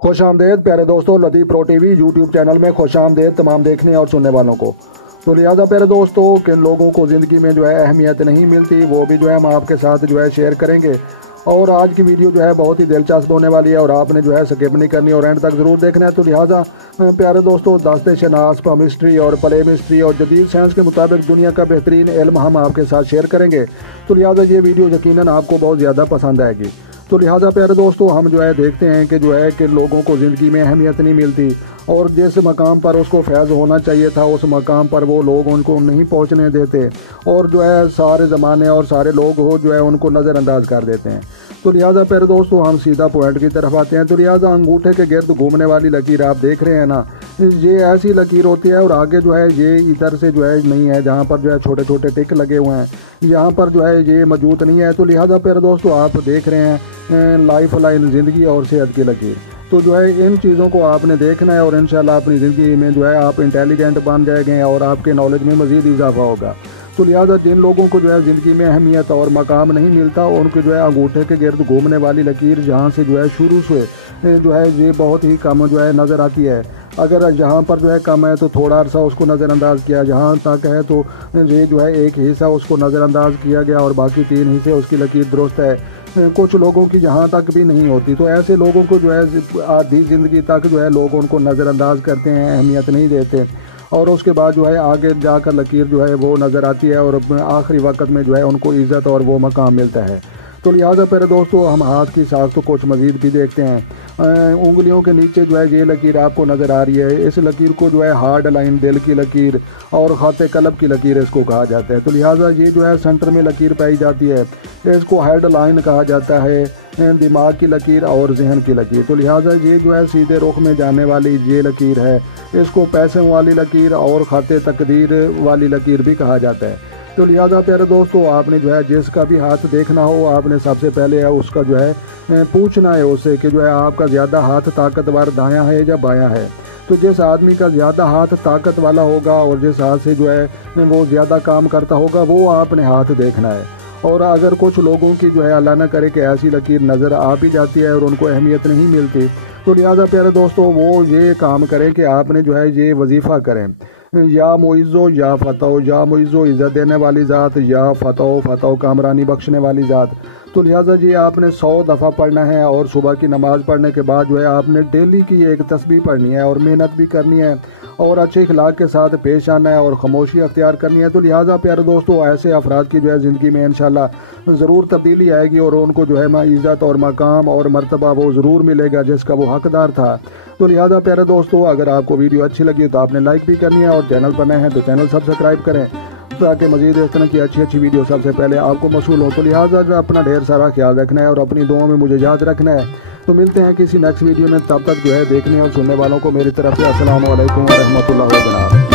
خوش آمدید پیارے دوستوں، لطیف پرو ٹی وی یوٹیوب چینل میں خوش آمدید تمام دیکھنے اور سننے والوں کو۔ تو لہٰذا پیارے دوستوں، کن لوگوں کو زندگی میں اہمیت نہیں ملتی وہ بھی ہم آپ کے ساتھ شیئر کریں گے، اور آج کی ویڈیو بہت ہی دلچسپ ہونے والی ہے اور آپ نے سکپ نہیں کرنی اور اینڈ تک ضرور دیکھنا ہے۔ تو لہٰذا پیارے دوستوں، دست شناس مسٹری اور پلے مسٹری اور جدید سائنس کے مطابق دنیا کا بہترین علم ہم آپ کے ساتھ شیئر کریں گے، تو لہٰذا یہ ویڈیو یقیناً آپ کو بہت زیادہ پسند آئے گی۔ تو لہٰذا پیارے دوستوں، ہم دیکھتے ہیں کہ لوگوں کو زندگی میں اہمیت نہیں ملتی، اور جس مقام پر اس کو فیض ہونا چاہیے تھا اس مقام پر وہ لوگ ان کو نہیں پہنچنے دیتے، اور سارے زمانے اور سارے لوگ ان کو نظر انداز کر دیتے ہیں۔ تو لہٰذا پیارے دوستوں، ہم سیدھا پوائنٹ کی طرف آتے ہیں۔ تو لہٰذا انگوٹھے کے گرد گھومنے والی لکیر آپ دیکھ رہے ہیں نا، یہ ایسی لکیر ہوتی ہے، اور آگے یہ ادھر سے نہیں ہے، جہاں پر چھوٹے چھوٹے ٹک لگے ہوئے ہیں، یہاں پر یہ موجود نہیں ہے۔ تو لہٰذا پیارے دوستوں، آپ دیکھ رہے ہیں لائف لائن، زندگی اور صحت کی لکیر۔ تو ان چیزوں کو آپ نے دیکھنا ہے، اور انشاءاللہ اپنی زندگی میں آپ انٹیلیجنٹ بن جائیں گے اور آپ کے نالج میں مزید اضافہ ہوگا۔ تو لہٰذا جن لوگوں کو زندگی میں اہمیت اور مقام نہیں ملتا، ان کو انگوٹھے کے گرد گھومنے والی لکیر جہاں سے شروع سے یہ بہت ہی کم نظر آتی ہے۔ اگر جہاں پر کم ہے تو تھوڑا عرصہ اس کو نظر انداز کیا، جہاں تک ہے تو یہ ایک حصہ اس کو نظر انداز کیا گیا، اور باقی 3 حصے اس کی لکیر درست ہے۔ کچھ لوگوں کی جہاں تک بھی نہیں ہوتی، تو ایسے لوگوں کو آدھی زندگی تک لوگ ان کو نظر انداز کرتے ہیں، اہمیت نہیں دیتے، اور اس کے بعد آگے جا کر لکیر وہ نظر آتی ہے، اور آخری وقت میں ان کو عزت اور وہ مقام ملتا ہے۔ تو لہٰذا پیارے دوستوں، ہم ہاتھ کی ساخت تو کچھ مزید بھی دیکھتے ہیں۔ انگلیوں کے نیچے یہ لکیر آپ کو نظر آ رہی ہے، اس لکیر کو ہارڈ لائن، دل کی لکیر اور خط قلب کی لکیر اس کو کہا جاتا ہے۔ تو لہٰذا یہ سینٹر میں لکیر پائی جاتی ہے، اس کو ہیڈ لائن کہا جاتا ہے، دماغ کی لکیر اور ذہن کی لکیر۔ تو لہٰذا یہ سیدھے رخ میں جانے والی یہ لکیر ہے، اس کو پیسوں والی لکیر اور خط تقدیر والی لکیر بھی کہا جاتا ہے۔ تو لہٰذا پیارے دوستوں، آپ نے جس کا بھی ہاتھ دیکھنا ہو، آپ نے سب سے پہلے اس کا پوچھنا ہے اس سے کہ آپ کا زیادہ ہاتھ طاقتور دایاں ہے یا بایاں ہے۔ تو جس آدمی کا زیادہ ہاتھ طاقت والا ہوگا اور جس ہاتھ سے وہ زیادہ کام کرتا ہوگا، وہ آپ نے ہاتھ دیکھنا ہے۔ اور اگر کچھ لوگوں کی اللہ نہ کرے کہ ایسی لکیر نظر آ بھی جاتی ہے اور ان کو اہمیت نہیں ملتی، تو لہٰذا پیارے دوستوں، وہ یہ کام کریں کہ آپ نے یہ وظیفہ کریں، یا معزو یا فتح، یا معزو عزت دینے والی ذات، یا فتح کامرانی بخشنے والی ذات۔ تو لہٰذا آپ نے 100 دفعہ پڑھنا ہے، اور صبح کی نماز پڑھنے کے بعد آپ نے ڈیلی کی ایک تسبیح پڑھنی ہے، اور محنت بھی کرنی ہے، اور اچھے اخلاق کے ساتھ پیش آنا ہے، اور خاموشی اختیار کرنی ہے۔ تو لہٰذا پیارے دوستوں، ایسے افراد کی زندگی میں انشاءاللہ ضرور تبدیلی آئے گی، اور ان کو عزت اور مقام اور مرتبہ وہ ضرور ملے گا جس کا وہ حقدار تھا۔ تو لہٰذا پیارے دوستوں، اگر آپ کو ویڈیو اچھی لگی تو آپ نے لائک بھی کرنی ہے، اور چینل پر نئے ہیں تو چینل سبسکرائب کریں تاکہ مزید اس طرح کی اچھی ویڈیو سب سے پہلے آپ کو موصول ہو۔ تو لہٰذا اپنا ڈھیر سارا خیال رکھنا ہے، اور اپنی دعاؤں میں مجھے یاد رکھنا ہے۔ تو ملتے ہیں کسی نیکسٹ ویڈیو میں، تب تک دیکھنے اور سننے والوں کو میری طرف سے السلام علیکم ورحمۃ اللہ وبرکاتہ۔